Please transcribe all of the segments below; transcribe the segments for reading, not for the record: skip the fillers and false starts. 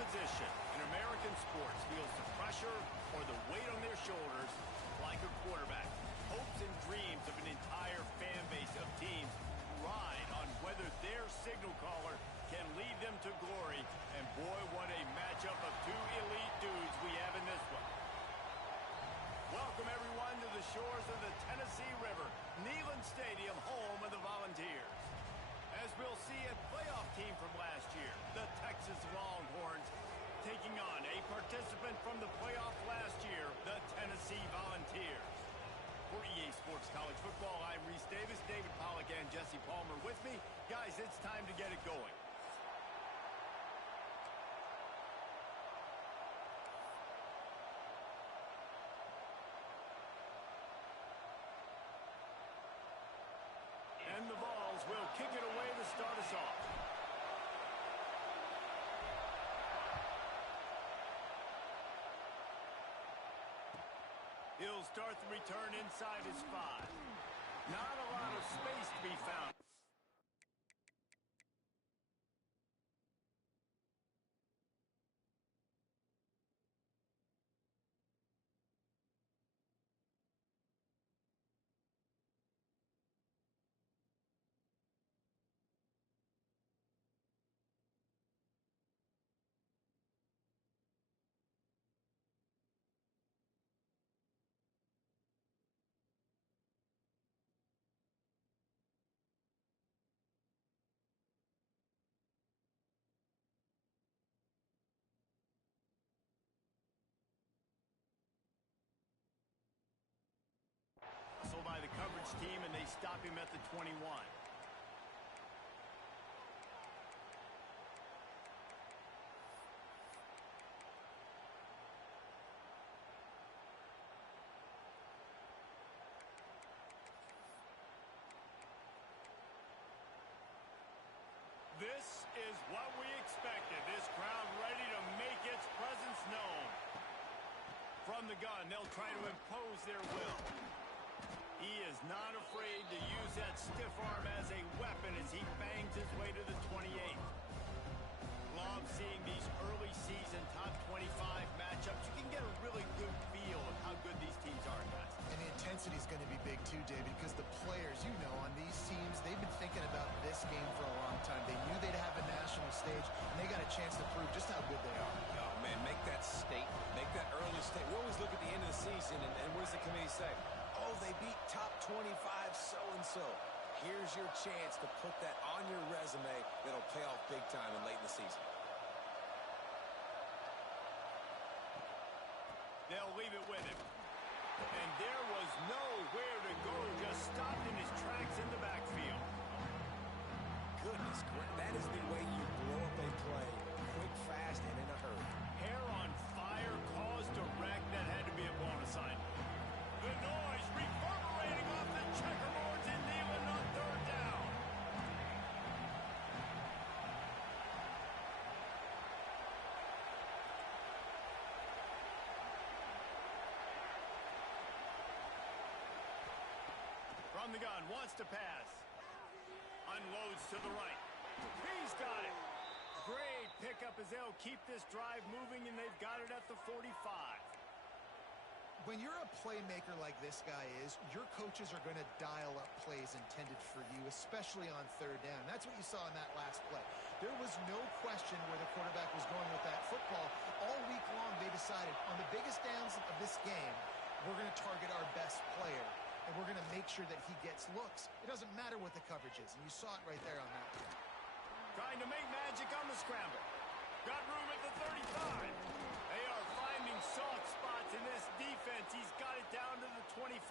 position in American sports feels the pressure or the weight on their shoulders like a quarterback. Hopes and dreams of an entire fan base of teams ride on whether their signal caller can lead them to glory. And boy, what a matchup of two elite dudes we have in this one. Welcome, everyone, to the shores of the Tennessee River, Neyland Stadium, home of the Volunteers. As we'll see, a playoff team from last year, the Texas Longhorns, taking on a participant from the playoff last year, the Tennessee Volunteers. For EA Sports College Football, I'm Reese Davis, David Pollack, and Jesse Palmer with me. Guys, it's time to get it going. And the Vols will kick it away to start us off. He'll start the return inside his 5. Not a lot of space to be found. By the coverage team, and they stop him at the 21. This is what we expected. This crowd ready to make its presence known. From the gun, they'll try to impose their will. He is not afraid to use that stiff arm as a weapon as he bangs his way to the 28. Love seeing these early season top 25 matchups. You can get a really good feel of how good these teams are, guys. And the intensity is going to be big too, David, because the players, you know, on these teams, they've been thinking about this game for a long time. They knew they'd have a national stage, and they got a chance to prove just how good they are. Oh, man, make that statement. Make that early statement. We always look at the end of the season, and what does the committee say? Oh, they beat top 25 so-and-so. Here's your chance to put that on your resume that'll pay off big time and late in the season. They'll leave it with him. And there was nowhere to go, just stopped in his tracks in the backfield. Goodness, that is the way you blow up a play. Quick, fast, and in a hurry. Hair on fire, caused a wreck. That had to be a bonus sign. The noise reverberating off the checkerboards in Neyland on third down. From the gun, wants to pass. Unloads to the right. He's got it. Great pickup as they'll keep this drive moving, and they've got it at the 45. When you're a playmaker like this guy is, your coaches are going to dial up plays intended for you, especially on third down. That's what you saw in that last play. There was no question where the quarterback was going with that football. All week long, they decided on the biggest downs of this game, we're going to target our best player, and we're going to make sure that he gets looks. It doesn't matter what the coverage is, and you saw it right there on that one. Trying to make magic on the scramble. Got room at the 35. They are finding soft spots in this defense. He's got it down to the 25.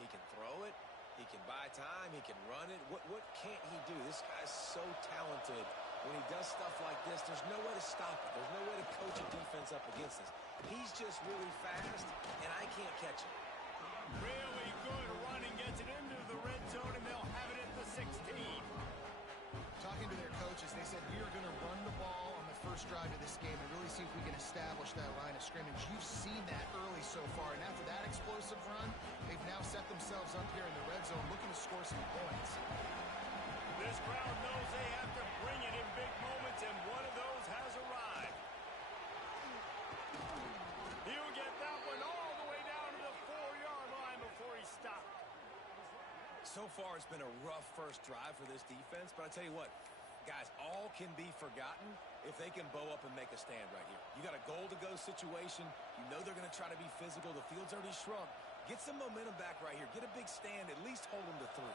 He can throw it. He can buy time. He can run it. What can't he do? This guy's so talented. When he does stuff like this, there's no way to stop it. There's no way to coach a defense up against this. He's just really fast, and I can't catch him. Really good running. Gets it into the red zone, and they'll have it at the 16. Talking to their coaches, they said we are going to run the ball on the first drive of this game and really see if we can establish that line of scrimmage. You've seen that early so far, and after that explosive run, they've now set themselves up here in the red zone looking to score some points. This crowd knows they have to bring it in big moments, and one of those has So far, it's been a rough first drive for this defense, but I tell you what, guys, all can be forgotten if they can bow up and make a stand right here. You got a goal-to-go situation. You know they're going to try to be physical. The field's already shrunk. Get some momentum back right here. Get a big stand. At least hold them to 3.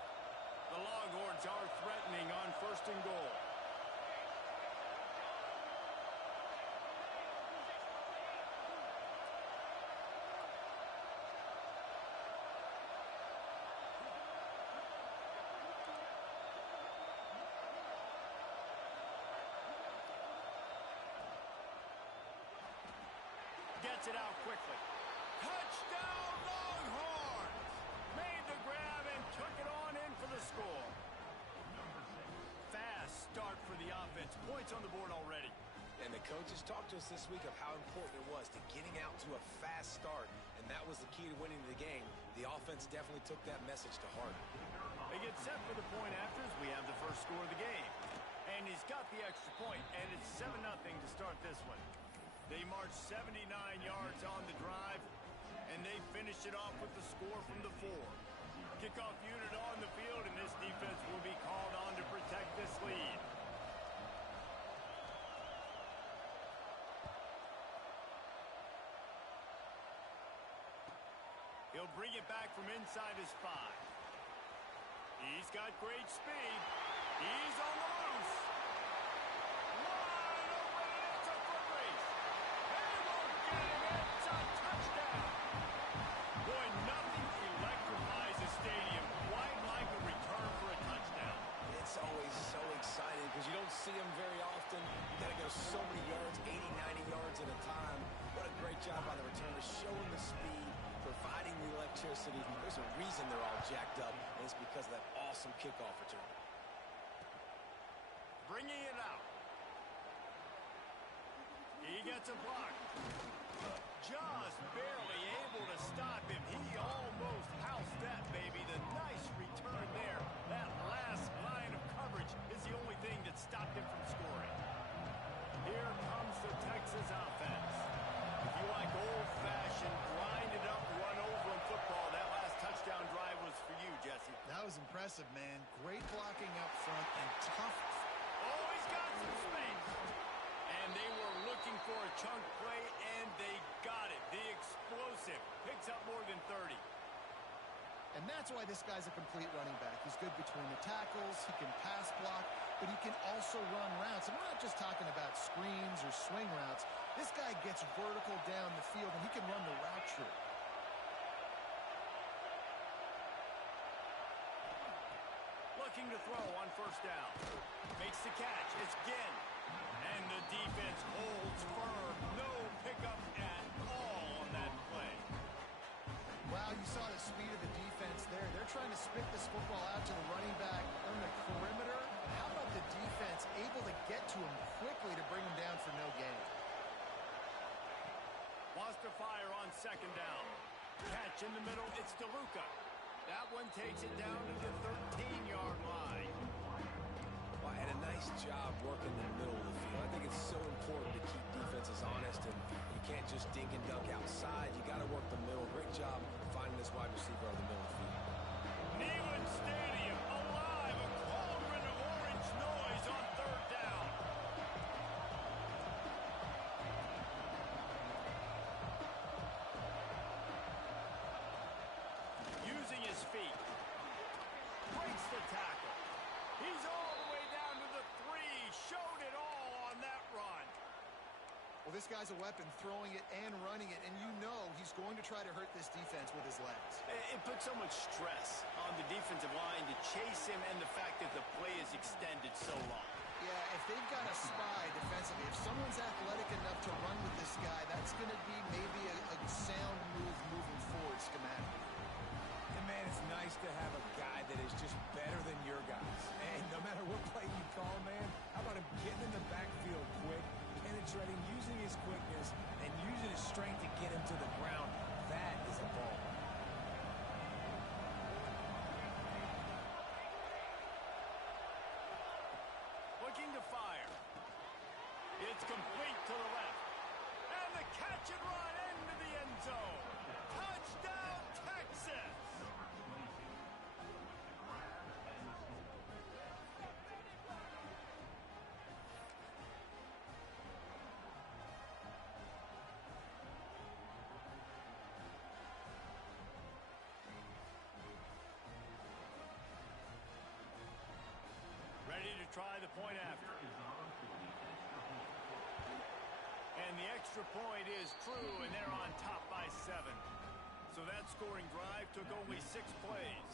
The Longhorns are threatening on 1st and goal. Gets it out quickly. Touchdown, Longhorns! Made the grab and took it on in for the score. Fast start for the offense. Points on the board already. And the coaches talked to us this week of how important it was to getting out to a fast start, and that was the key to winning the game. The offense definitely took that message to heart. They get set for the point after as we have the first score of the game. And he's got the extra point, and it's 7-0 to start this one. They march 79 yards on the drive, and they finish it off with the score from the 4. Kickoff unit on the field, and this defense will be called on to protect this lead. He'll bring it back from inside his 5. He's got great speed. He's on the loose. Wide open, and it's a foot race. They won't get him. It's a touchdown. Boy, nothing electrifies a stadium quite like a return for a touchdown. It's always so exciting because you don't see them very often. You got to go so many yards, 80, 90 yards at a time. What a great job by the returner, showing the speed, providing the electricity. There's a reason they're all jacked up, and it's because of that awesome kickoff return. Bringing it out. He gets a block. Just barely able to stop him. He almost housed that, baby. The nice return there. That last line of coverage is the only thing that stopped him from scoring. Here comes the Texas offense. If you like old-fashioned, grind-it-up, run-over in football, that last touchdown drive was for you, Jesse. That was impressive, man. Great blocking up front and tough. Oh, he's got some space. And they were looking for a chunk play, and they got it. The explosive picks up more than 30. And that's why this guy's a complete running back. He's good between the tackles. He can pass block, but he can also run routes. And we're not just talking about screens or swing routes. This guy gets vertical down the field, and he can run the route tree. Looking to throw on 1st down. Makes the catch. It's Ginn. And the defense holds firm. No pickup at all on that play. Wow, you saw the speed of the defense there. They're trying to spit this football out to the running back on the perimeter. And how about the defense able to get to him quickly to bring him down for no gain? Wants to fire on 2nd down. Catch in the middle. It's DeLuca. That one takes it down to the 13-yard line. Well, and a nice job working the middle of the field. I think it's so important to keep defenses honest, and you can't just dink and dunk outside. You got to work the middle. Great job finding this wide receiver on the middle of the field. Neyland Stadium alive. A cauldron of orange noise on 3rd down. Using his feet. Breaks the tackle. He's all the way down to the 3. Showed it all on that run. Well, this guy's a weapon, throwing it and running it, and you know he's going to try to hurt this defense with his legs. It puts so much stress on the defensive line to chase him, and the fact that the play is extended so long. Yeah, if they've got a spy defensively, if someone's athletic enough to run with this guy, that's going to be maybe a sound move moving forward schematically. And, man, it's nice to have a guy that is just better than your guys. And no matter what play you call, man, how about him getting in the backfield quick, penetrating, using his quickness, and using his strength to get him to the ground? That is a ball. Looking to fire. It's complete to the left. And the catch and run into the end zone. Touchdown, Texas! point after. And the extra point is true, and they're on top by 7. So that scoring drive took only 6 plays.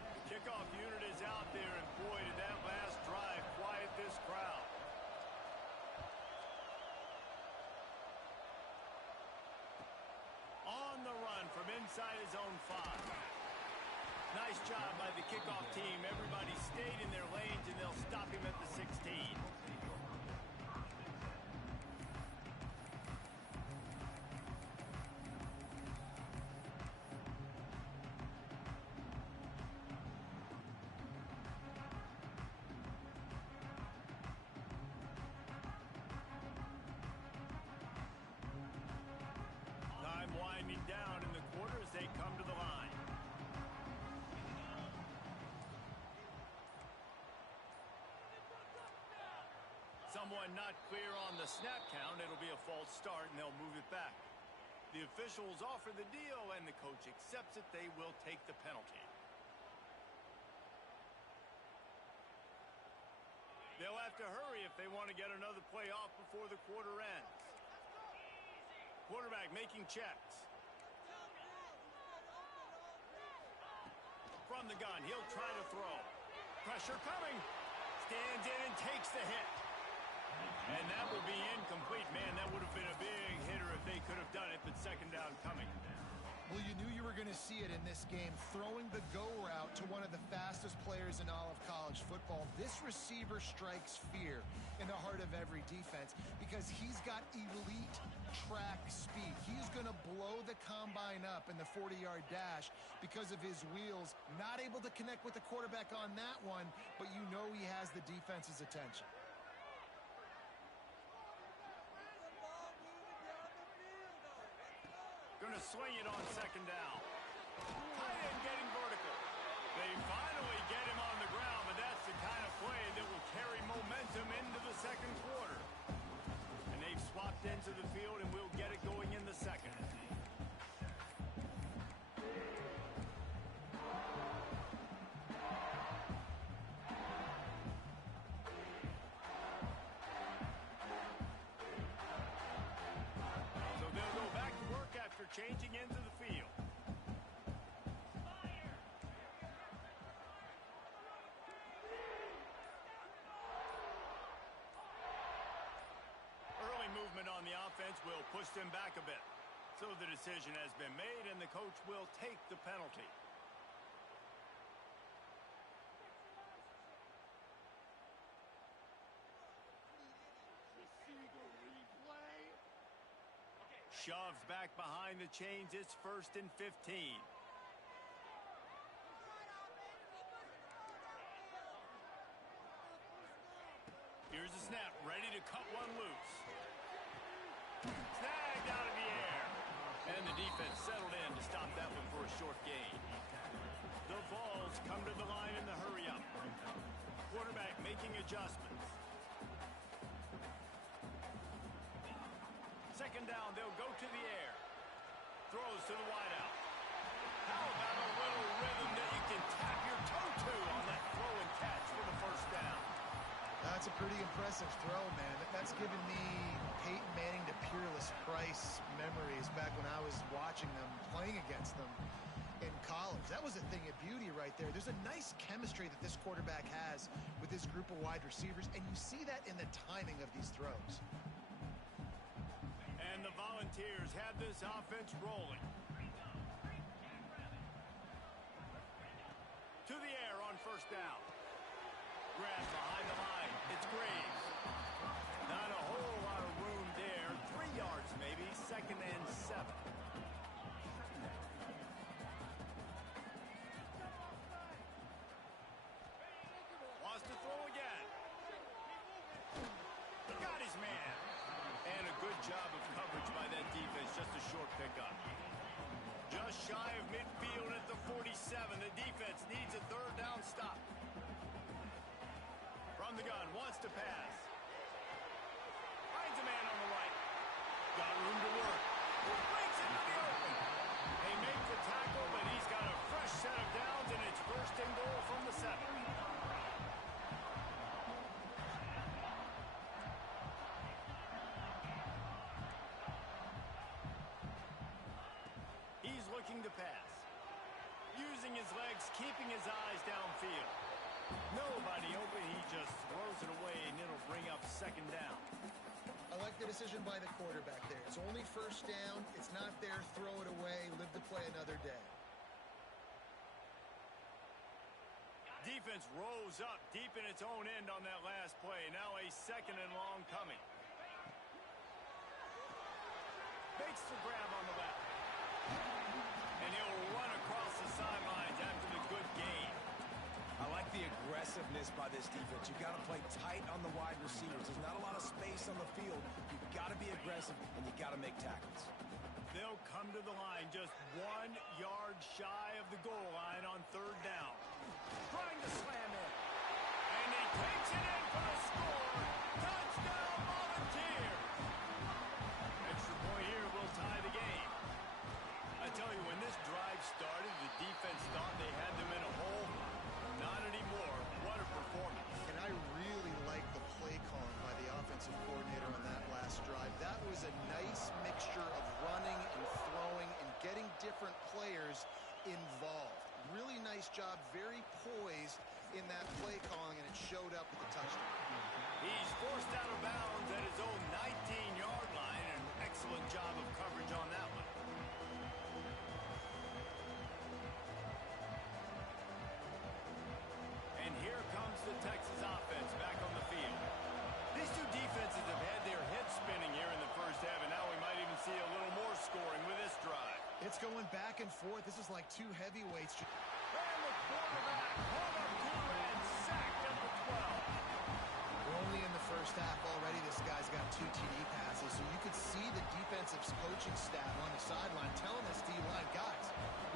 The kickoff unit is out there, and boy, did that last drive quiet this crowd. On the run from inside his own 5. Nice job by the kickoff team. Everybody stayed in their lanes, and they'll stop him at the 16. Time winding down in the quarter as they come to the line. Someone not clear on the snap count. It'll be a false start, and they'll move it back. The officials offer the deal, and the coach accepts it. They will take the penalty. They'll have to hurry if they want to get another play off before the quarter ends. Quarterback making checks. From the gun, he'll try to throw. Pressure coming. Stands in and takes the hit. And that will be incomplete. Man, that would have been a big hitter if they could have done it, but second down coming. Well, you knew you were going to see it in this game, throwing the go route to one of the fastest players in all of college football. This receiver strikes fear in the heart of every defense because he's got elite track speed. He's going to blow the combine up in the 40-yard dash because of his wheels. Not able to connect with the quarterback on that one, but you know he has the defense's attention. Going to swing it on second down. Tight end getting vertical. They finally get him on the ground, but that's the kind of play that will carry momentum into the second quarter. And they've swapped into the field, and we'll get it going in the second. Changing into the field. Early movement on the offense will push them back a bit. So the decision has been made, and the coach will take the penalty. Shoved back behind the chains. It's 1st and 15. Here's a snap, ready to cut one loose. Snagged out of the air. And the defense settled in to stop that one for a short gain. The Vols come to the line in the hurry-up. Quarterback making adjustments. Second down, they'll go to the air. Throws to the wideout. How about a little rhythm that you can tap your toe to on that throw and catch for the first down? That's a pretty impressive throw, man. That's given me Peyton Manning to Peerless Price memories back when I was watching them, playing against them in college. That was a thing of beauty right there. There's a nice chemistry that this quarterback has with this group of wide receivers, and you see that in the timing of these throws. And the Volunteers have this offense rolling. To the air on first down. Grab behind the line. It's Graves. Not a whole lot of room there. 3 yards maybe. 2nd and 7. Wants to throw again. Got his man. And a good job of coverage by that defense. Just a short pickup. Just shy of midfield at the 47. The defense needs a 3rd down stop. From the gun, wants to pass. Finds a man on the right. Got room to work. Breaks into the open. They make the tackle, but he's got a fresh set of downs, and it's 1st and goal from the 7. to pass. Using his legs, keeping his eyes downfield. Nobody open, he just throws it away, and it'll bring up second down. I like the decision by the quarterback there. It's only first down. It's not there. Throw it away. Live to play another day. Defense rose up deep in its own end on that last play. Now a second and long coming. Makes the grab on the left. And he'll run across the sidelines after the good gain. I like the aggressiveness by this defense. You've got to play tight on the wide receivers. There's not a lot of space on the field. You've got to be aggressive, and you've got to make tackles. They'll come to the line just 1 yard shy of the goal line on third down. Trying to slam in. And he takes it in for the score. Touchdown, Volunteers. Extra point here will tie the game. I tell you, when this drive started, the defense thought they had them in a hole. Not anymore. What a performance. And I really like the play calling by the offensive coordinator on that last drive. That was a nice mixture of running and throwing and getting different players involved. Really nice job, very poised in that play calling, and it showed up with the touchdown. He's forced out of bounds at his own 19-yard line. An excellent job of coverage on that one. And here comes the Texas offense back on the field. These two defenses have had their heads spinning here in the first half, and now we might even see a little more scoring with this drive. It's going back and forth. This is like two heavyweights. And the quarterback pulled up to and sacked at the 12. We're only in the first half already. This guy's got 2 TD passes, so you could see the defensive coaching staff on the sideline telling this D-line, guys,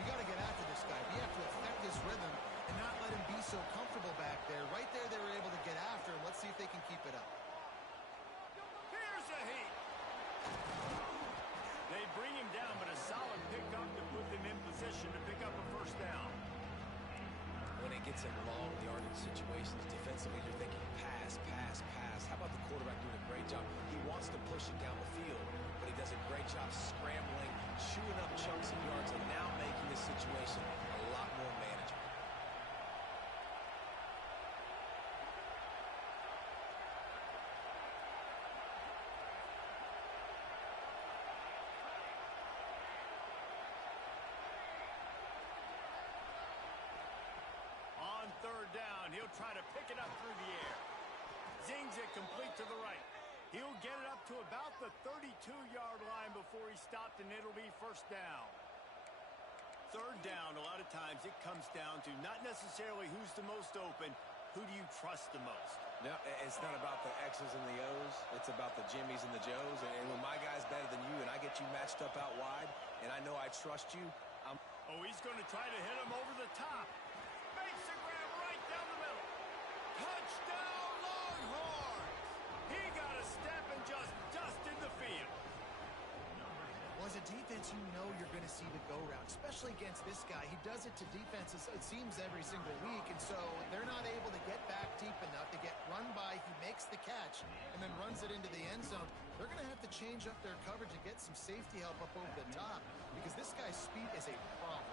we got to get after this guy. We have to affect his rhythm and not let him be so comfortable back there. Right there, they were able to get after him. Let's see if they can keep it up. Here's a heat. They bring him down, but a solid pickup to put them in position to pick up a first down. When it gets in long yardage situations, defensively, you're thinking pass, pass, pass. How about the quarterback doing a great job? He wants to push it down the field, but he does a great job scrambling, chewing up chunks of yards, and now making this situation a lot more manageable. On third down, he'll try to pick it up through the air. Zings it complete to the right. He'll get it up to about the 32-yard line before he stopped, and it'll be first down. Third down, a lot of times it comes down to not necessarily who's the most open, who do you trust the most? No, it's not about the X's and the O's. It's about the Jimmys and the Joes. And when my guy's better than you and I get you matched up out wide and I know I trust you, Oh, he's going to try to hit him over the top. Makes a grab right down the middle. Touchdown, Longhorns! He got a step and just dusted the field. Well, as a defense, you know you're going to see the go-route, especially against this guy. He does it to defenses, it seems, every single week, and so they're not able to get back deep enough to get run by. He makes the catch and then runs it into the end zone. They're going to have to change up their coverage and get some safety help up over the top because this guy's speed is a problem.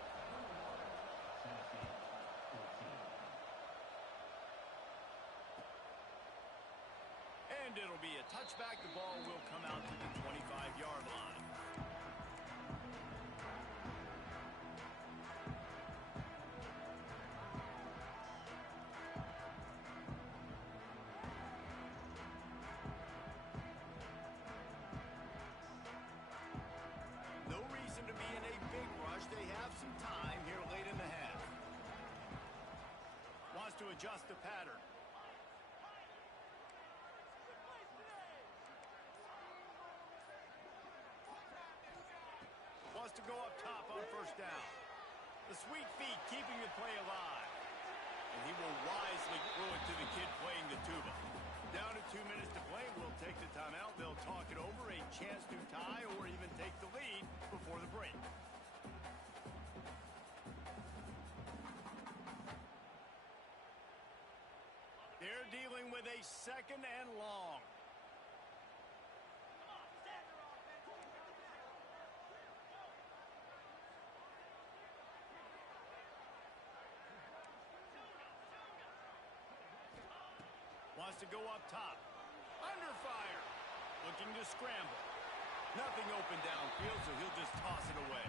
And it'll be a touchback. The ball will come out to the 25-yard line. No reason to be in a big rush. They have some time here late in the half. Wants to adjust the pattern. Wants to go up top on first down. The sweet feet keeping the play alive. And he will wisely throw it to the kid playing the tuba. Down to 2 minutes to play. We'll take the timeout. They'll talk it over. A chance to tie or even take the lead before the break. They're dealing with a second and long. to go up top. Under fire. Looking to scramble. Nothing open downfield, so he'll just toss it away.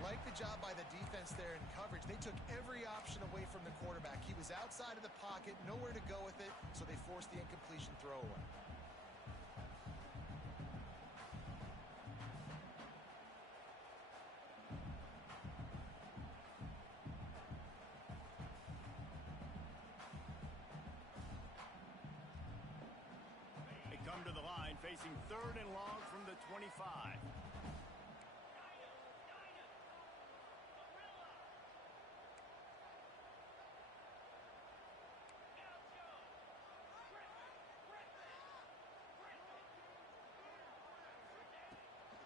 Like the job by the defense there in coverage. They took every option away from the quarterback. He was outside of the pocket, nowhere to go with it, so they forced the incompletion throwaway. Come to the line, facing 3rd and long from the 25.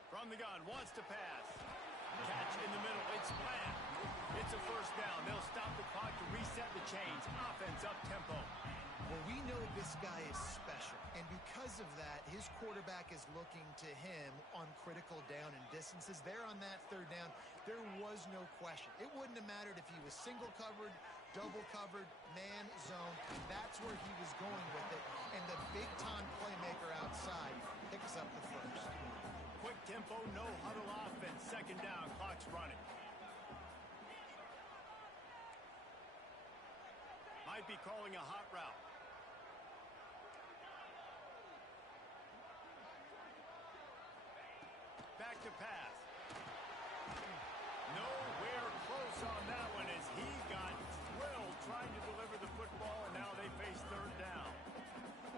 From the gun, wants to pass. Catch in the middle, it's slammed. It's a first down. They'll stop the clock to reset the chains. Offense up tempo. Well, we know this guy is special, and because of that, his quarterback is looking to him on critical down and distances. There on that 3rd down, there was no question. It wouldn't have mattered if he was single covered, double covered, man zone. That's where he was going with it, and the big-time playmaker outside picks up the first. Quick tempo, no huddle offense. 2nd down, clock's running. Might be calling a hot route. Back to pass. Nowhere close on that one as he got drilled trying to deliver the football, and now they face 3rd down.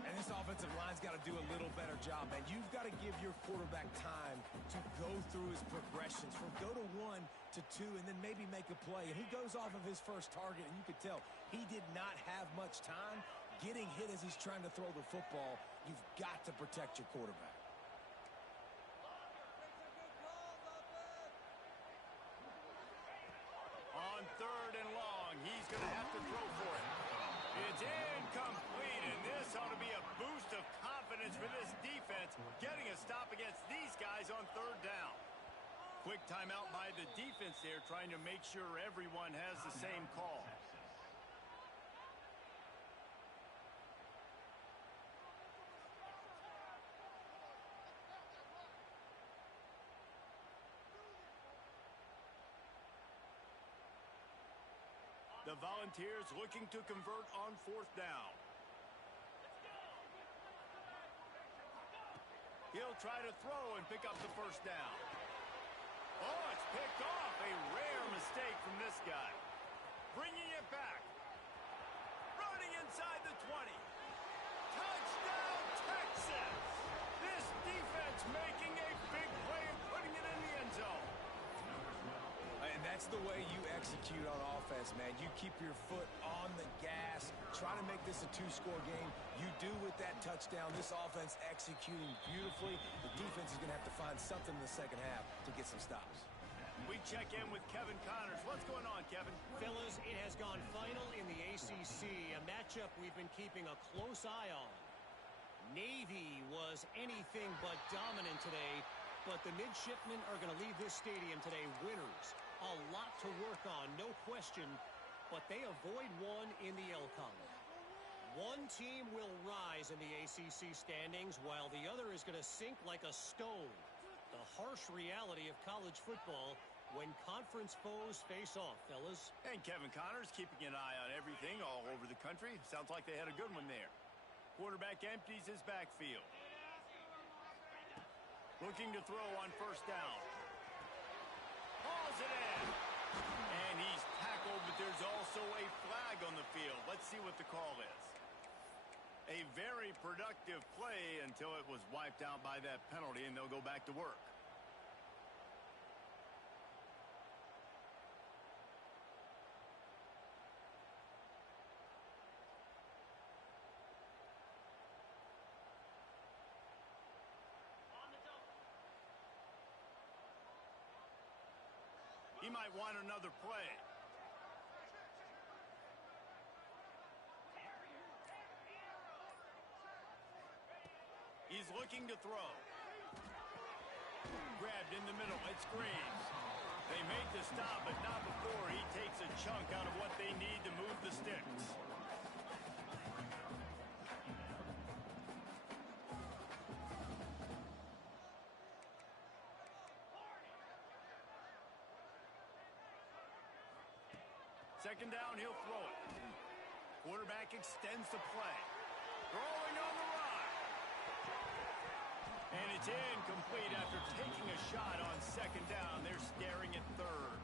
And this offensive line's got to do a little better job, man. You've got to give your quarterback time to go through his progressions from go to 1 to 2 and then maybe make a play. And he goes off of his first target, and you could tell he did not have much time getting hit as he's trying to throw the football. You've got to protect your quarterback. On 3rd and long, he's going to have to throw for it. It's incomplete, and this ought to be a boost of confidence for this defense, getting a stop against these guys on 3rd down. Quick timeout by the defense there, trying to make sure everyone has the same call. The Volunteers looking to convert on 4th down. He'll try to throw and pick up the first down. Oh, it's picked off. A rare mistake from this guy. Bringing it back. Running inside the 20. Touchdown, Texas! This defense making a big play and putting it in the end zone. And that's the way you execute on offense, man. You keep your foot on the gas, try to make this a 2-score game. You do with that touchdown. This offense executing beautifully. The defense is going to have to find something in the second half to get some stops. We check in with Kevin Connors. What's going on, Kevin? Fellas, it has gone final in the ACC, a matchup we've been keeping a close eye on. Navy was anything but dominant today, but the midshipmen are going to leave this stadium today winners. A lot to work on, no question, but they avoid one in the L column. One team will rise in the ACC standings, while the other is going to sink like a stone. The harsh reality of college football when conference foes face off, fellas. And Kevin Connors keeping an eye on everything all over the country. Sounds like they had a good one there. Quarterback empties his backfield. Looking to throw on 1st down. Hauls it in. And he's tackled, but there's also a flag on the field. Let's see what the call is. A very productive play until it was wiped out by that penalty, and they'll go back to work. He might want another play. He's looking to throw. Grabbed in the middle. It's Graves. They made the stop, but not before he takes a chunk out of what they need to move the sticks. second down, he'll throw it. Quarterback extends the play. Throwing on the run. And it's incomplete after taking a shot on second down. They're staring at third.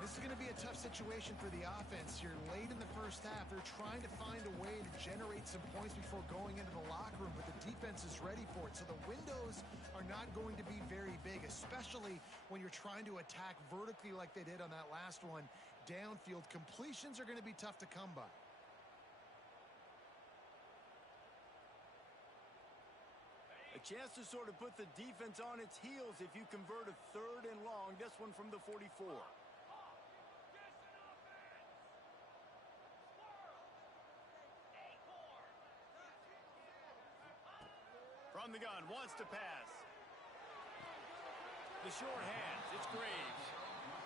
This is going to be a tough situation for the offense. You're late in the first half. They're trying to find a way to generate some points before going into the locker room, but the defense is ready for it. So the windows are not going to be very big, especially when you're trying to attack vertically like they did on that last one. Downfield completions are going to be tough to come by. A chance to sort of put the defense on its heels if you convert a third and long. This one from the 44. From the gun, wants to pass. The short hands, it's Graves.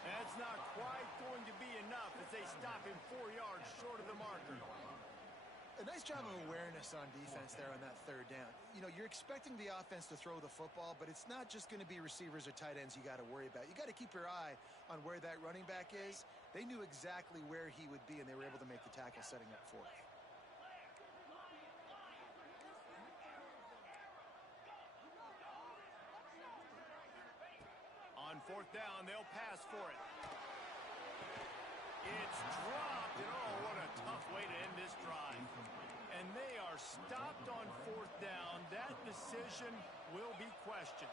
That's not quite going to be enough as they stop him 4 yards short of the marker. A nice job of awareness on defense there on that third down. You know, you're expecting the offense to throw the football, but it's not just going to be receivers or tight ends you got to worry about. You got to keep your eye on where that running back is. They knew exactly where he would be, and they were able to make the tackle setting up for it. On fourth down, they'll pass for it. It's dropped, and oh, what a tough way to end this drive. And they are stopped on fourth down. That decision will be questioned.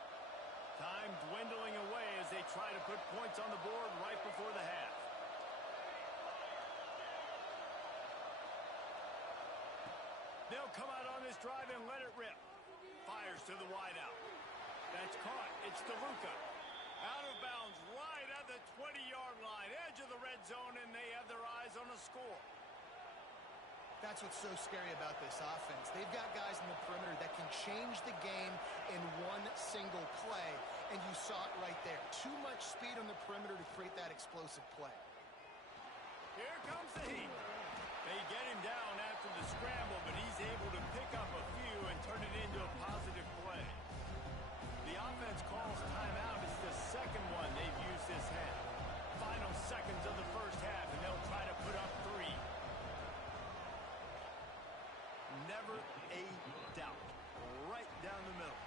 Time dwindling away as they try to put points on the board right before the half. They'll come out on this drive and let it rip. Fires to the wideout. That's caught. It's DeLuca. Out of bounds right at the 20-yard line, edge of the red zone, and they have their eyes on a score. That's what's so scary about this offense. They've got guys in the perimeter that can change the game in one single play, and you saw it right there. Too much speed on the perimeter to create that explosive play. Here comes the heat. They get him down after the scramble, but he's able to pick up a few and turn it into a positive play. The offense calls timeout. It's the second one they've used this half. Final seconds of the first half, and they'll try to put up 3. Never a doubt. Right down the middle.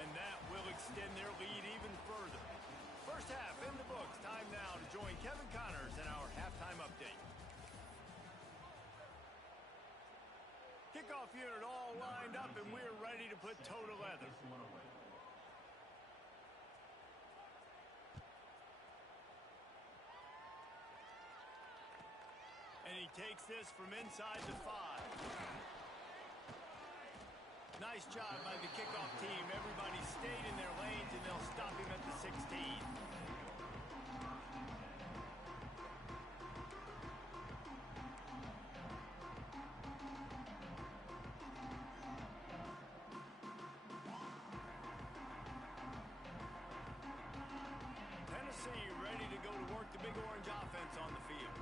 And that will extend their lead even further. First half in the books. Time now to join Kevin Connors in our halftime update. Kickoff unit all lined up, and we're ready to put toe to leather. And he takes this from inside the 5. Nice job by the kickoff team. Everybody stayed in their lanes, and they'll stop him at the 16. Tennessee ready to go to work the Big Orange offense on the field.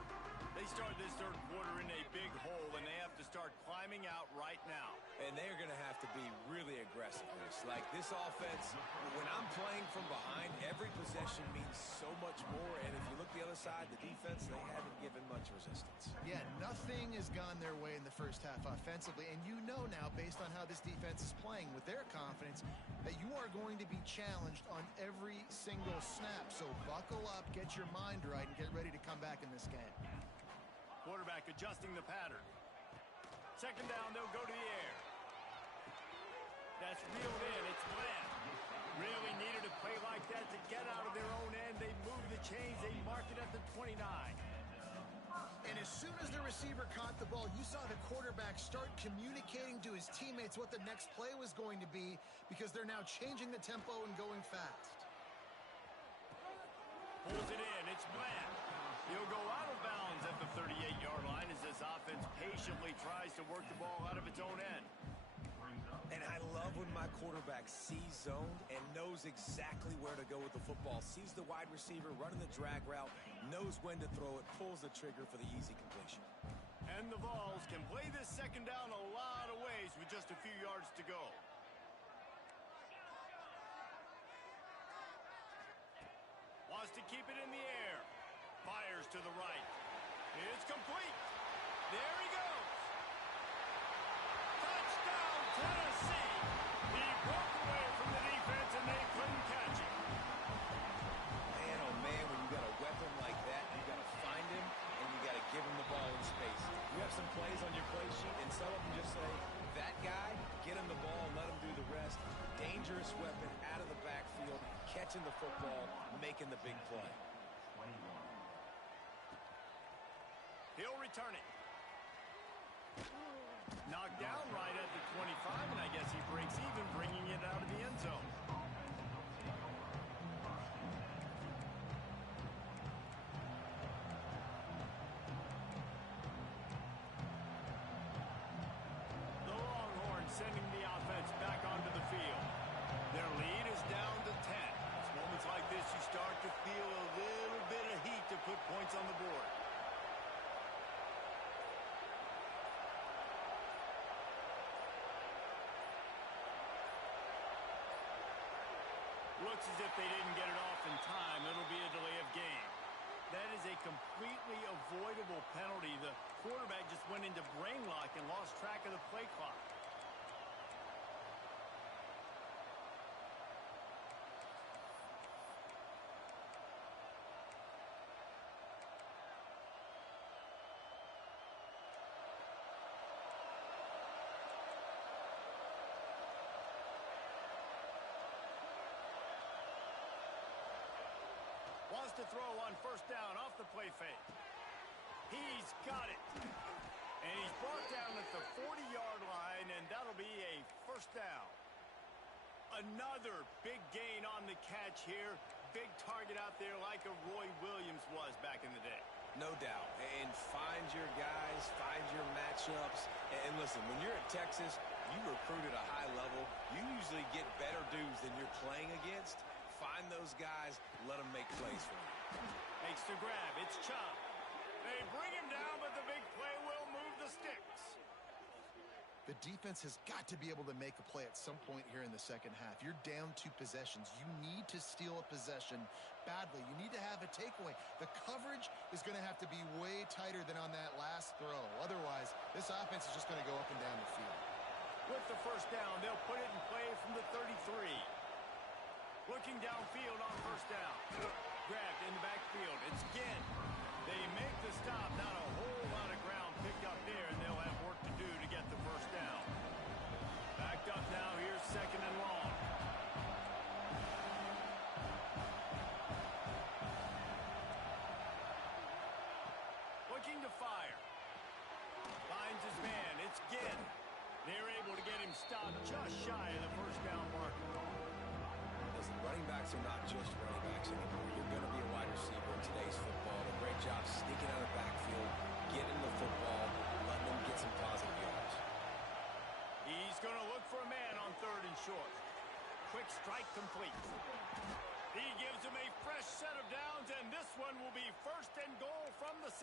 They start this third quarter in a big hole, and they have to start climbing out right now. And they're going to have to be really aggressive in this. Like this offense, when I'm playing from behind, every possession means so much more. And if you look the other side, the defense, they haven't given much resistance. Yeah, nothing has gone their way in the first half offensively. And you know now, based on how this defense is playing with their confidence, that you are going to be challenged on every single snap. So buckle up, get your mind right, and get ready to come back in this game. Quarterback adjusting the pattern. Second down, they'll go to the air. That's reeled in. It's Bland. Really needed a play like that to get out of their own end. They move the chains. They mark it at the 29. And as soon as the receiver caught the ball, you saw the quarterback start communicating to his teammates what the next play was going to be, because they're now changing the tempo and going fast. Pulls it in. It's Bland. He'll go out of bounds at the 38-yard line as this offense patiently tries to work the ball out of its own end. And I love when my quarterback sees zone and knows exactly where to go with the football. Sees the wide receiver running the drag route, knows when to throw it, pulls the trigger for the easy completion. And the Vols can play this second down a lot of ways with just a few yards to go. Wants to keep it in the air. Fires to the right. It's complete. There he goes. Touchdown, Tennessee. He broke away from the defense, and they couldn't catch him. Man, oh man, when you got a weapon like that, you got to find him, and you got to give him the ball in space. You have some plays on your play sheet, and some of them just say, that guy, get him the ball, let him do the rest. Dangerous weapon out of the backfield, catching the football, making the big play. He'll return it. Knocked down right at the 25, and I guess he breaks even, bringing it out of the end zone. The Longhorns sending the offense back onto the field. Their lead is down to 10. It's moments like this you start to feel a little bit of heat to put points on the board. Looks as if they didn't get it off in time. It'll be a delay of game. That is a completely avoidable penalty. The quarterback just went into brain lock and lost track of the play clock. Wants to throw on first down off the play fake. He's got it. And he's brought down at the 40-yard line, and that'll be a first down. Another big gain on the catch here. Big target out there like a Roy Williams was back in the day. No doubt. And find your guys, find your matchups. And listen, when you're at Texas, you recruit at a high level. You usually get better dudes than you're playing against. Find those guys, let them make plays for you. Makes the grab. It's Chubb. They bring him down, but the big play will move the sticks. The defense has got to be able to make a play at some point here in the second half. You're down 2 possessions. You need to steal a possession badly. You need to have a takeaway. The coverage is going to have to be way tighter than on that last throw. Otherwise, this offense is just going to go up and down the field. With the first down, they'll put it in play from the 33. Looking downfield on first down. Grabbed in the backfield. It's Ginn. They make the stop. Not a whole lot of ground picked up there, and they'll have work to do to get the first down. Backed up now. Here's second and long. Looking to fire. Finds his man. It's Ginn. They're able to get him stopped just shy of the first down marker. Listen, running backs are not just running backs anymore. You're going to be a wide receiver in today's football. A great job sneaking out of the backfield, getting the football, letting them get some positive yards. He's going to look for a man on third and short. Quick strike complete. He gives him a fresh set of downs, and this one will be first and goal from the 6.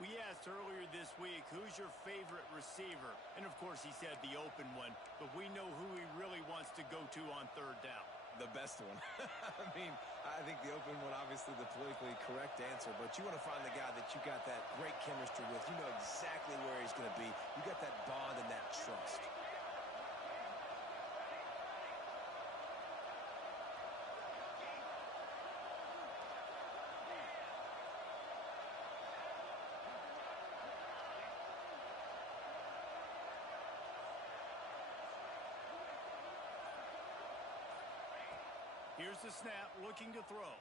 We asked earlier this week, who's your favorite receiver? And, of course, he said the open one, but we know who he really wants to go to on third down. The best one. I mean, I think the open one, obviously the politically correct answer, but you want to find the guy that you got that great chemistry with. You know exactly where he's going to be. You got that bond and that trust. Here's the snap, looking to throw.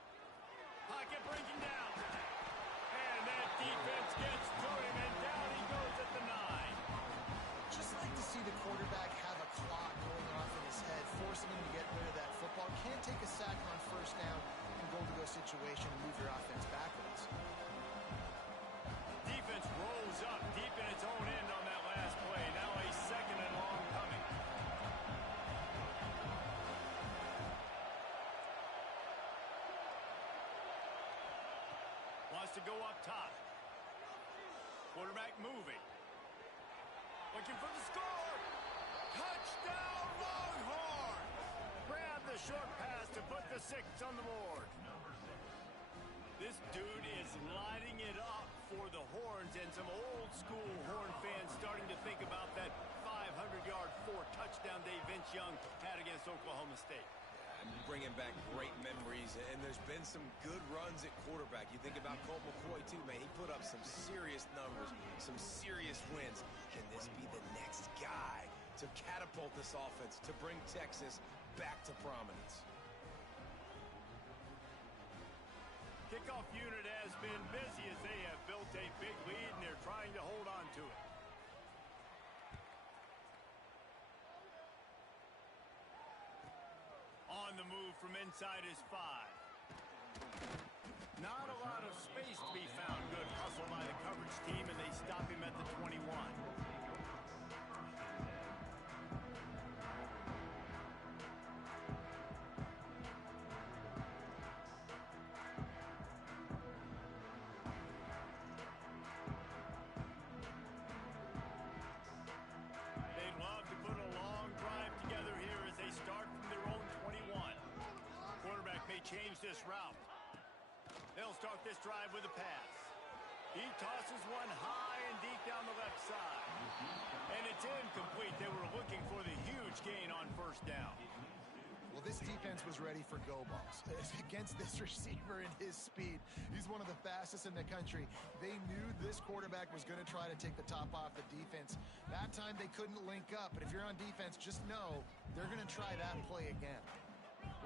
Pocket breaking down. And that defense gets to him, and down he goes at the 9. Just like to see the quarterback have a clock going off in his head, forcing him to get rid of that football. Can't take a sack on first down and goal-to-go situation and move your offense backwards. Defense rolls up deep in its own end on that last play. Now a second and long coming. Wants to go up top. Quarterback moving. Looking for the score. Touchdown, Longhorns! Grab the short pass to put the 6 on the board. This dude is lighting it up for the Horns, and some old-school Horn fans starting to think about that 500-yard, 4-touchdown day Vince Young had against Oklahoma State. I'm bringing back great memories, and there's been some good runs at quarterback. You think about Colt McCoy, too, man. He put up some serious numbers, some serious wins. Can this be the next guy to catapult this offense, to bring Texas back to prominence? Kickoff unit has been busy as they have built a big lead, and they're trying to hold on to it. On the move from inside his 5. Not a lot of space to be found. Good hustle by the coverage team, and they stop him at the 21. They'd love to put a long drive together here as they start from their own 21. Quarterback may change this route. They'll start this drive with a pass. He tosses one high and deep down the left side. And it's incomplete. They were looking for the huge gain on first down. Well, this defense was ready for go balls. Against this receiver and his speed, he's one of the fastest in the country. They knew this quarterback was going to try to take the top off the defense. That time they couldn't link up, but if you're on defense, just know they're going to try that play again.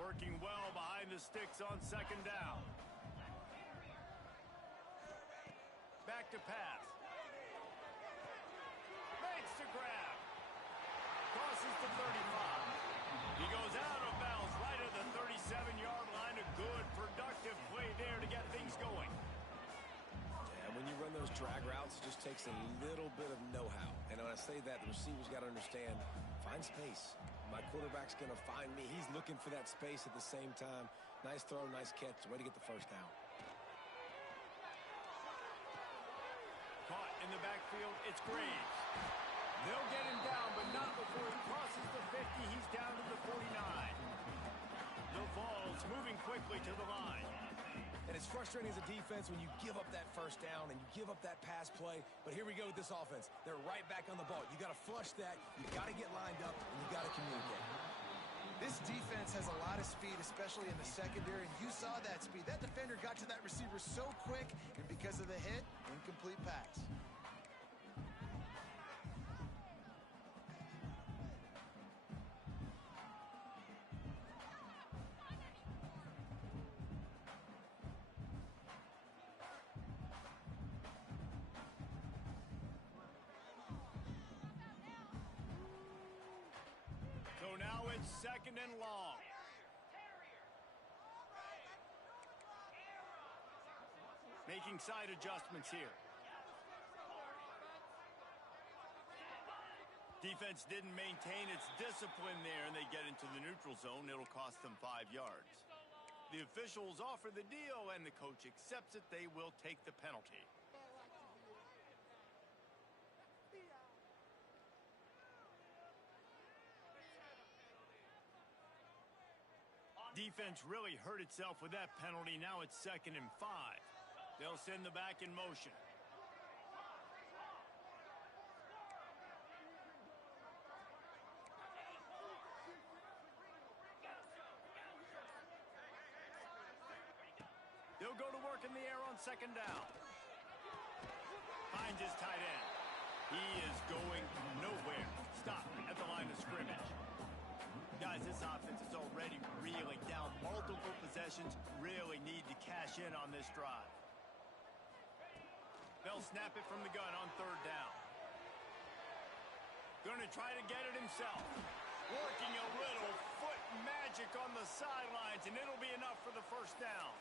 Working well behind the sticks on second down. Back to pass. Makes the grab. Crosses the 35. He goes out of bounds right at the 37-yard line. A good, productive play there to get things going. Yeah, when you run those drag routes, it just takes a little bit of know-how. And when I say that, the receiver's got to understand, find space. My quarterback's going to find me. He's looking for that space at the same time. Nice throw, nice catch. Way to get the first down. Caught in the backfield, it's Graves. They'll get him down, but not before he crosses the 50. He's down to the 49. The Vols moving quickly to the line. And it's frustrating as a defense when you give up that first down and you give up that pass play. But here we go with this offense. They're right back on the ball. You got to flush that. You got to get lined up, and you got to communicate. This defense has a lot of speed, especially in the secondary, and you saw that speed. That defender got to that receiver so quick, and because of the hit, incomplete pass. So now it's second and long. Making side adjustments here. Defense didn't maintain its discipline there, and they get into the neutral zone. It'll cost them 5 yards. The officials offer the deal, and the coach accepts it. They will take the penalty. Defense really hurt itself with that penalty. Now it's second and 5. They'll send the back in motion. They'll go to work in the air on second down. Finds his tight end. He is going nowhere. Stop at the line of scrimmage. Guys, this offense is already reeling down. Multiple possessions, really need to cash in on this drive. They'll snap it from the gun on third down. Going to try to get it himself. Working a little foot magic on the sidelines, and it'll be enough for the first down.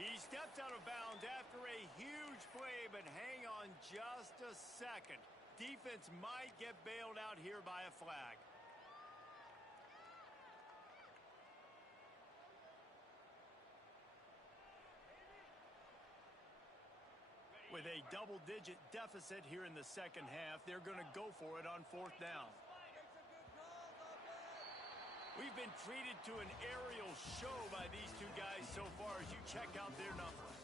He stepped out of bounds after a huge play, but hang on just a second. Defense might get bailed out here by a flag. With a double-digit deficit here in the second half, they're going to go for it on fourth down. We've been treated to an aerial show by these two guys so far as you check out their numbers.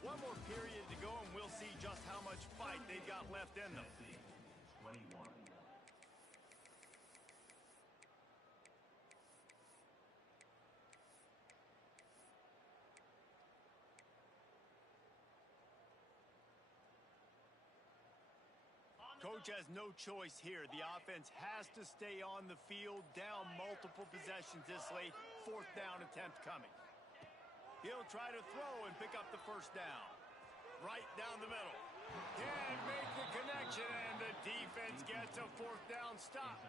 One more period to go, and we'll see just how much fight they've got left in them. 21. Coach has no choice here. The offense has to stay on the field, down multiple possessions this late. Fourth down attempt coming. He'll try to throw and pick up the first down. Right down the middle. Can't make the connection, and the defense gets a fourth down stop.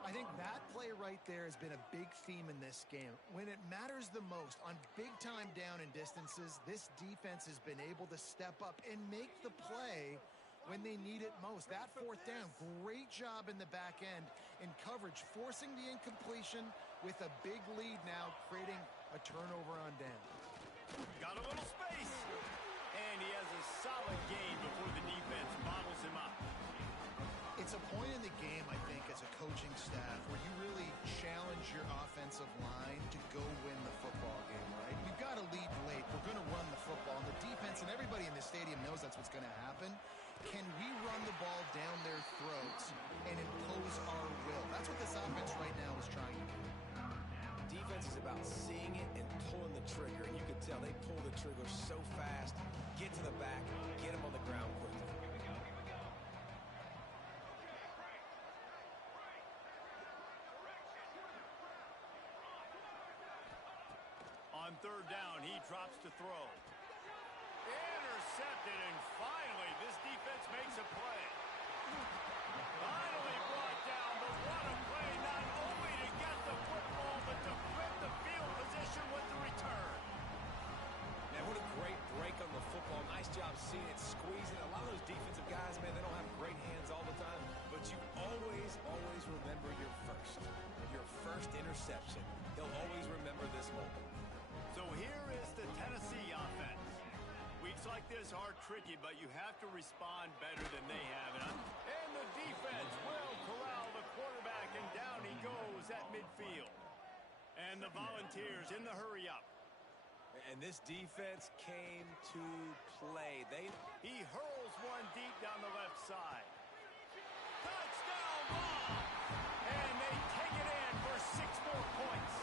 I think that play right there has been a big theme in this game. When it matters the most, on big-time down and distances, this defense has been able to step up and make the play when they need it most. That fourth down, great job in the back end in coverage, forcing the incompletion with a big lead now, creating a turnover on down. Got a little space. And he has a solid gain before the defense bottles him up. It's a point in the game, I think, as a coaching staff, where you really challenge your offensive line to go win the football game, right? We've got to lead late. We're going to run the football. And the defense and everybody in the stadium knows that's what's going to happen. Can we run the ball down their throats and impose our will? That's what this offense right now is trying to do. Defense is about seeing it and pulling the trigger. And you can tell they pull the trigger so fast, get to the back, get them on the ground quickly. On third down, he drops to throw. Intercepted, and finally, this defense makes a play. Finally brought down, but what a play, not only to get the football, but to flip the field position with the return. Man, what a great break on the football. Nice job seeing it, squeezing. A lot of those defensive guys, man, they don't have great hands all the time, but you always remember your first interception. They'll always remember this moment. So here is the Tennessee offense. Weeks like this are tricky, but you have to respond better than they have. And the defense will corral the quarterback, and down he goes at midfield. And the Volunteers in the hurry up. And this defense came to play. He hurls one deep down the left side. Touchdown ball! And they take it in for 6 more points.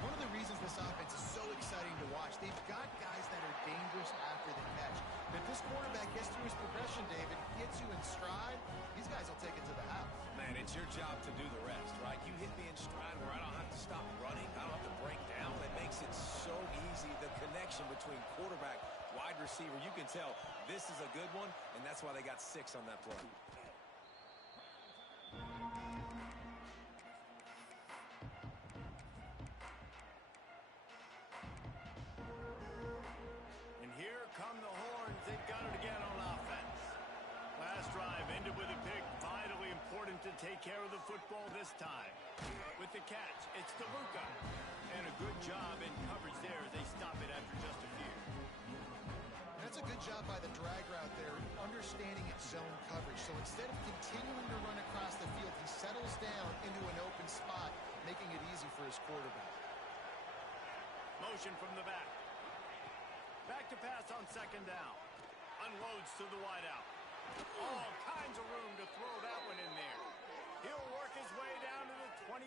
One of the reasons this offense is so exciting to watch, they've got guys that are dangerous after the catch. But if this quarterback gets through his progression, David, gets you in stride, these guys will take it to the house. Man, it's your job to do the rest, right? You hit me in stride where I don't have to stop running. I don't have to break down. It makes it so easy. The connection between quarterback, wide receiver, you can tell this is a good one, and that's why they got 6 on that play. And here come the horns. They've got it again on offense. Last drive ended with a pick. Vitally important to take care of the football this time. With the catch, it's DeLuca. And a good job in coverage there as they stop it after just a few. That's a good job by the drag route there, understanding its zone coverage. So instead of continuing to run across the field, he settles down into an open spot, making it easy for his quarterback. Motion from the back. Back to pass on second down. Unloads to the wideout. All kinds of room to throw that one in there. He'll work his way down to the 28.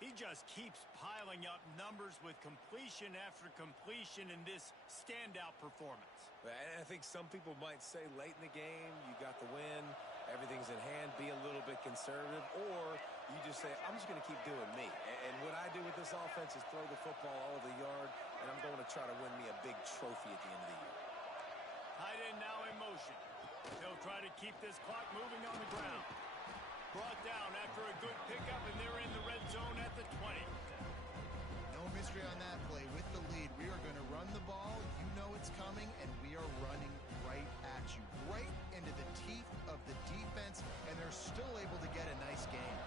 He just keeps piling up numbers with completion after completion in this standout performance. And I think some people might say late in the game, you got the win, everything's in hand, be a little bit conservative, or you just say, I'm just going to keep doing me. And what I do with this offense is throw the football all over the yard, and I'm going to try to win me a big trophy at the end of the year. Tight end now in motion. He'll try to keep this clock moving on the ground. Brought down after a good pickup, and they're in the red zone at the 20. No mystery on that play. With the lead, we are going to run the ball. You know it's coming, and we are running right at you, right into the teeth of the defense, and they're still able to get a nice game.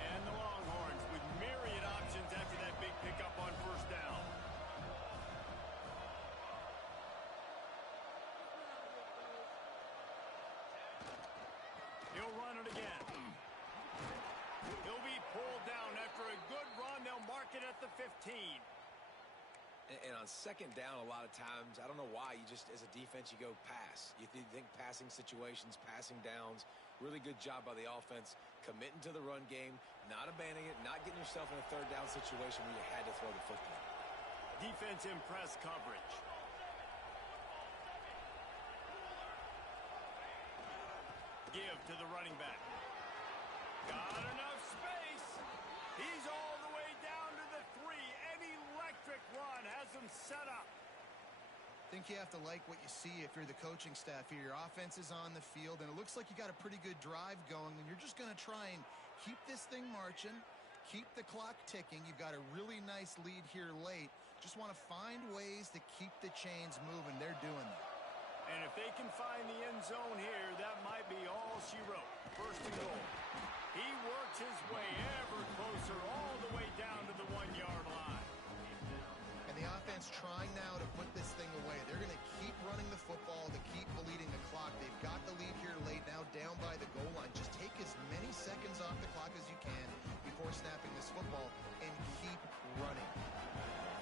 And the Longhorns with myriad options after that big pickup on first down. He'll run it again. He'll be pulled down after a good run. They'll mark it at the 15. And on second down, a lot of times, I don't know why, you just, as a defense, you go pass. You think passing situations, passing downs. Really good job by the offense, committing to the run game, not abandoning it, not getting yourself in a third down situation where you had to throw the football. Defense in press coverage. Give to the running back. Got enough space. He's all the way down to the 3. An electric run has him set up. I think you have to like what you see if you're the coaching staff here. Your offense is on the field, and it looks like you got a pretty good drive going, and you're just going to try and keep this thing marching, keep the clock ticking. You've got a really nice lead here late. Just want to find ways to keep the chains moving. They're doing that. And if they can find the end zone here, that might be all she wrote. First and goal. He works his way ever closer all the way down to the 1-yard line. And the offense trying now to put this thing away. They're going to keep running the football to keep bleeding the clock. They've got the lead here late, now down by the goal line. Just take as many seconds off the clock as you can before snapping this football and keep running.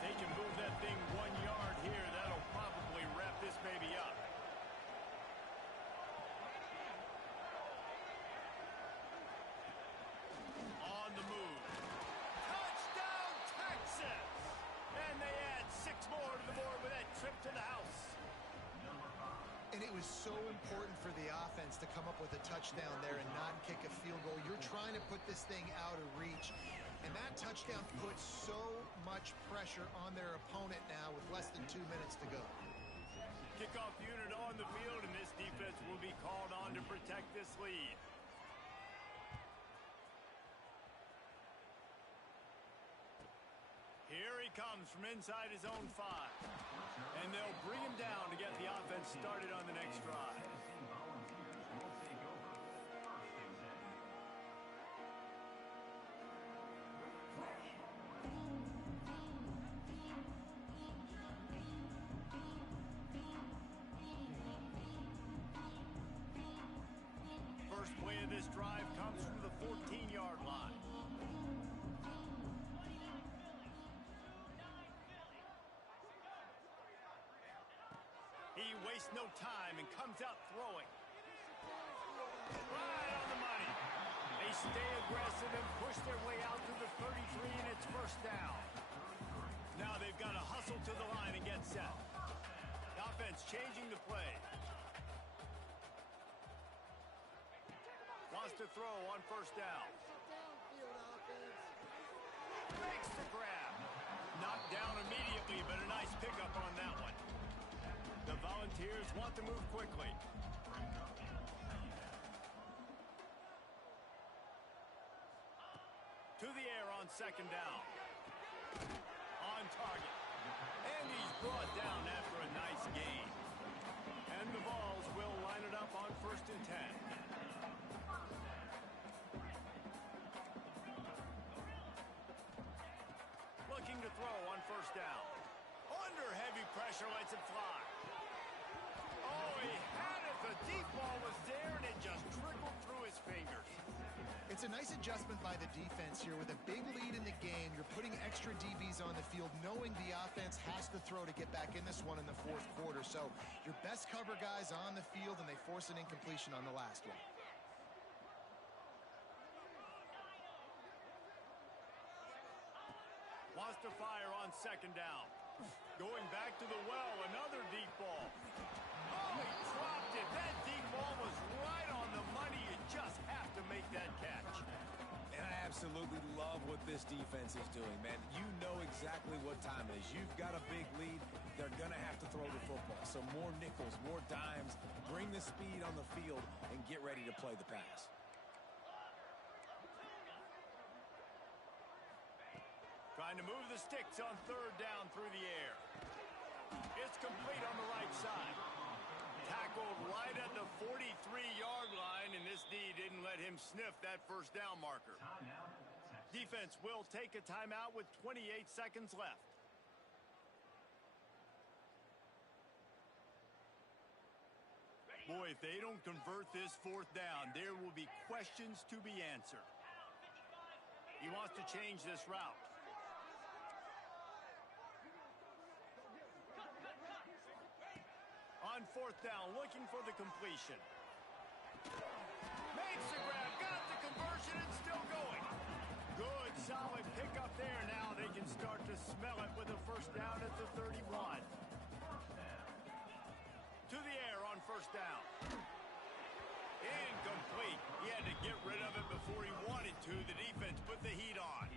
If they can move that thing 1 yard here, that'll probably wrap this baby up. On the move. Touchdown, Texas! And they add 6 more to the board with that trip to the house. And it was so important for the offense to come up with a touchdown there and not kick a field goal. You're trying to put this thing out of reach. And that touchdown puts so much pressure on their opponent now with less than 2 minutes to go. Kickoff unit on the field, and this defense will be called on to protect this lead. Here he comes from inside his own 5. And they'll bring him down to get the offense started on the next drive. First play of this drive comes from the 14-yard line. He wastes no time and comes out throwing. Right on the money. They stay aggressive and push their way out to the 33, and it's first down. Now they've got to hustle to the line and get set. The offense changing the play. Wants to throw on first down. Makes the grab. Knocked down immediately, but a nice pickup on that one. The Volunteers want to move quickly. To the air on second down. On target. And he's brought down after a nice gain. And the Vols will line it up on first and 10. Looking to throw on first down. Under heavy pressure, lets it fly. Oh, he had it. The deep ball was there, and it just trickled through his fingers. It's a nice adjustment by the defense here. With a big lead in the game, you're putting extra DBs on the field, knowing the offense has to throw to get back in this one in the fourth quarter. So your best cover guys on the field, and they force an incompletion on the last one. Wants to fire on second down. Going back to the well, another deep ball. Oh, he dropped it. That deep ball was right on the money. You just have to make that catch. And I absolutely love what this defense is doing, man. You know exactly what time it is. You've got a big lead. They're going to have to throw the football. So more nickels, more dimes. Bring the speed on the field and get ready to play the pass. Trying to move the sticks on third down through the air. It's complete on the right side. Tackled right at the 43-yard line, and this D didn't let him sniff that first down marker. Defense will take a timeout with 28 seconds left. Boy, if they don't convert this fourth down, there will be questions to be answered. He wants to change this route. On fourth down, looking for the completion. Makes the grab, got the conversion, and still going. Good, solid pickup there. Now they can start to smell it with a first down at the 31. To the air on first down. Incomplete. He had to get rid of it before he wanted to. The defense put the heat on.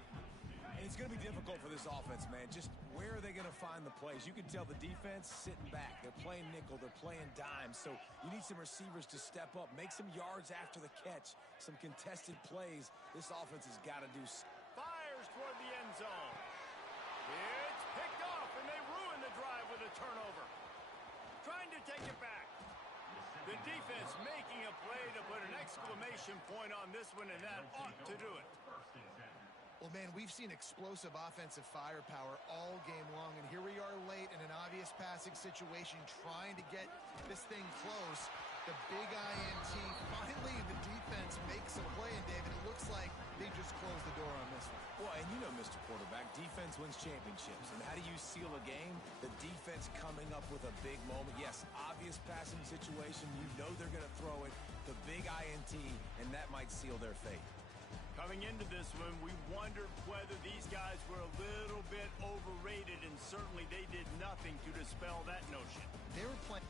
And it's going to be difficult for this offense, man. Just where are they going to find the plays? You can tell the defense sitting back. They're playing nickel. They're playing dime. So you need some receivers to step up, make some yards after the catch, some contested plays. This offense has got to do. Fires toward the end zone. It's picked off, and they ruin the drive with a turnover. Trying to take it back. The defense making a play to put an exclamation point on this one, and that ought to do it. Well, man, we've seen explosive offensive firepower all game long, and here we are late in an obvious passing situation trying to get this thing close. The big INT, finally the defense makes a play, and David, it looks like they just closed the door on this one. Well, and you know, Mr. Quarterback, defense wins championships. And how do you seal a game? The defense coming up with a big moment. Yes, obvious passing situation. You know they're going to throw it. The big INT, and that might seal their fate. Coming into this one, we wondered whether these guys were a little bit overrated, and certainly they did nothing to dispel that notion. They were playing